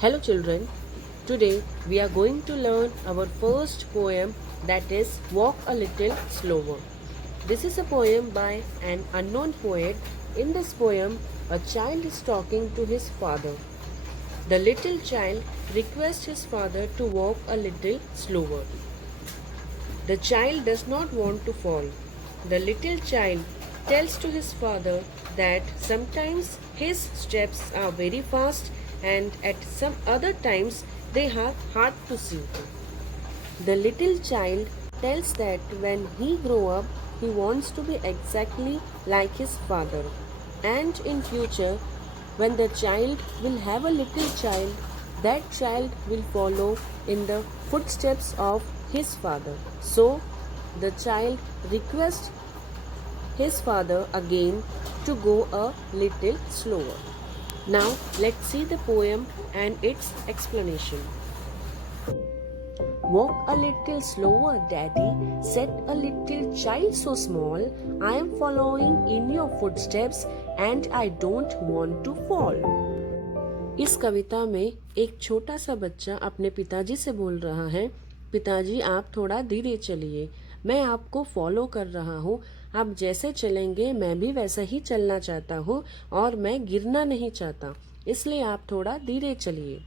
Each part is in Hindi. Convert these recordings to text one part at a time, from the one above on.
Hello children, today we are going to learn our first poem, that is Walk a Little Slower. This is a poem by an unknown poet. In this poem, a child is talking to his father. The little child requests his father to walk a little slower. The child does not want to fall. The little child tells to his father that sometimes his steps are very fast and at some other times they are hard to see. The little child tells that when he grow up he wants to be exactly like his father, and in future when the child will have a little child, that child will follow in the footsteps of his father. So the child requests his father again to go a little slower. Now let's see the poem and its explanation. Walk a little slower, Daddy, said a little child so small. I am following in your footsteps and I don't want to fall. इस कविता में एक छोटा सा बच्चा अपने पिताजी से बोल रहा है, पिताजी आप थोड़ा धीरे चलिए, मैं आपको फॉलो कर रहा हूँ, आप जैसे चलेंगे मैं भी वैसा ही चलना चाहता हूँ और मैं गिरना नहीं चाहता, इसलिए आप थोड़ा धीरे चलिए.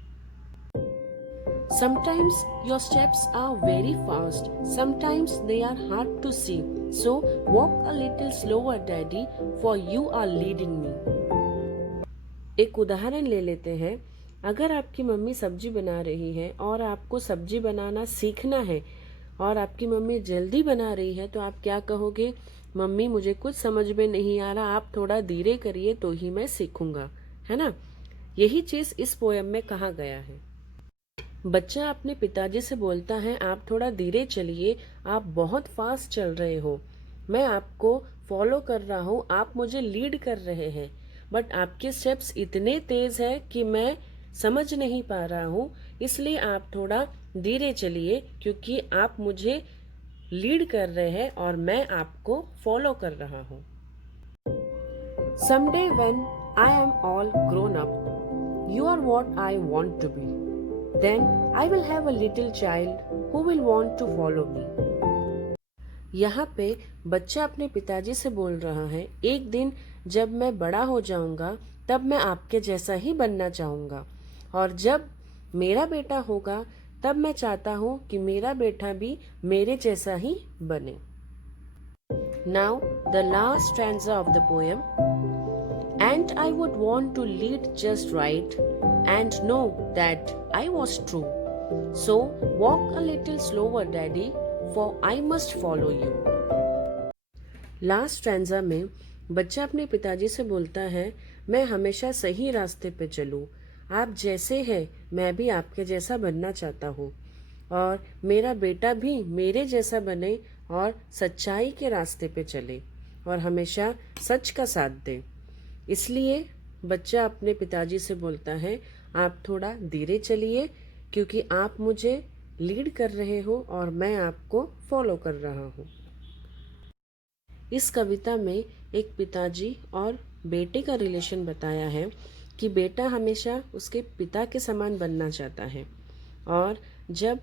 Sometimes your steps are very fast, sometimes they are hard to see. So walk a little slower, Daddy, for you are leading me. एक उदाहरण ले लेते हैं. अगर आपकी मम्मी सब्जी बना रही है और आपको सब्जी बनाना सीखना है और आपकी मम्मी जल्दी बना रही है तो आप क्या कहोगे? मम्मी मुझे कुछ समझ में नहीं आ रहा, आप थोड़ा धीरे करिए तो ही मैं सीखूंगा, है ना? यही चीज इस पोयम में कहा गया है. बच्चा अपने पिताजी से बोलता है, आप थोड़ा धीरे चलिए, आप बहुत फास्ट चल रहे हो, मैं आपको फॉलो कर रहा हूँ, आप मुझे लीड कर रहे हैं, बट आपके स्टेप्स इतने तेज है कि मैं समझ नहीं पा रहा हूँ, इसलिए आप थोड़ा धीरे चलिए क्योंकि आप मुझे लीड कर रहे हैं और मैं आपको फॉलो कर रहा हूँ. Someday when I am all grown up, you are what I want to be. Then I will have a little child who will want to follow me. यहाँ पे बच्चा अपने पिताजी से बोल रहा है, एक दिन जब मैं बड़ा हो जाऊंगा तब मैं आपके जैसा ही बनना चाहूंगा और जब मेरा बेटा होगा तब मैं चाहता हूँ कि मेरा बेटा भी मेरे जैसा ही बने. Now the last stanza of the poem. And I would want to lead just right and know that I was true. So walk a little slower, Daddy, for I must follow you. Last stanza में बच्चा अपने पिताजी से बोलता है, मैं हमेशा सही रास्ते पे चलूं, आप जैसे हैं मैं भी आपके जैसा बनना चाहता हूँ और मेरा बेटा भी मेरे जैसा बने और सच्चाई के रास्ते पे चले और हमेशा सच का साथ दे. इसलिए बच्चा अपने पिताजी से बोलता है, आप थोड़ा धीरे चलिए क्योंकि आप मुझे लीड कर रहे हो और मैं आपको फॉलो कर रहा हूँ. इस कविता में एक पिताजी और बेटे का रिलेशन बताया है कि बेटा हमेशा उसके पिता के समान बनना चाहता है और जब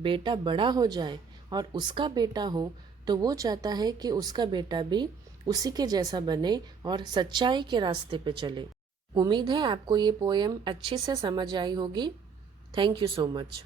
बेटा बड़ा हो जाए और उसका बेटा हो तो वो चाहता है कि उसका बेटा भी उसी के जैसा बने और सच्चाई के रास्ते पे चले. उम्मीद है आपको ये पोएम अच्छे से समझ आई होगी. Thank you so much.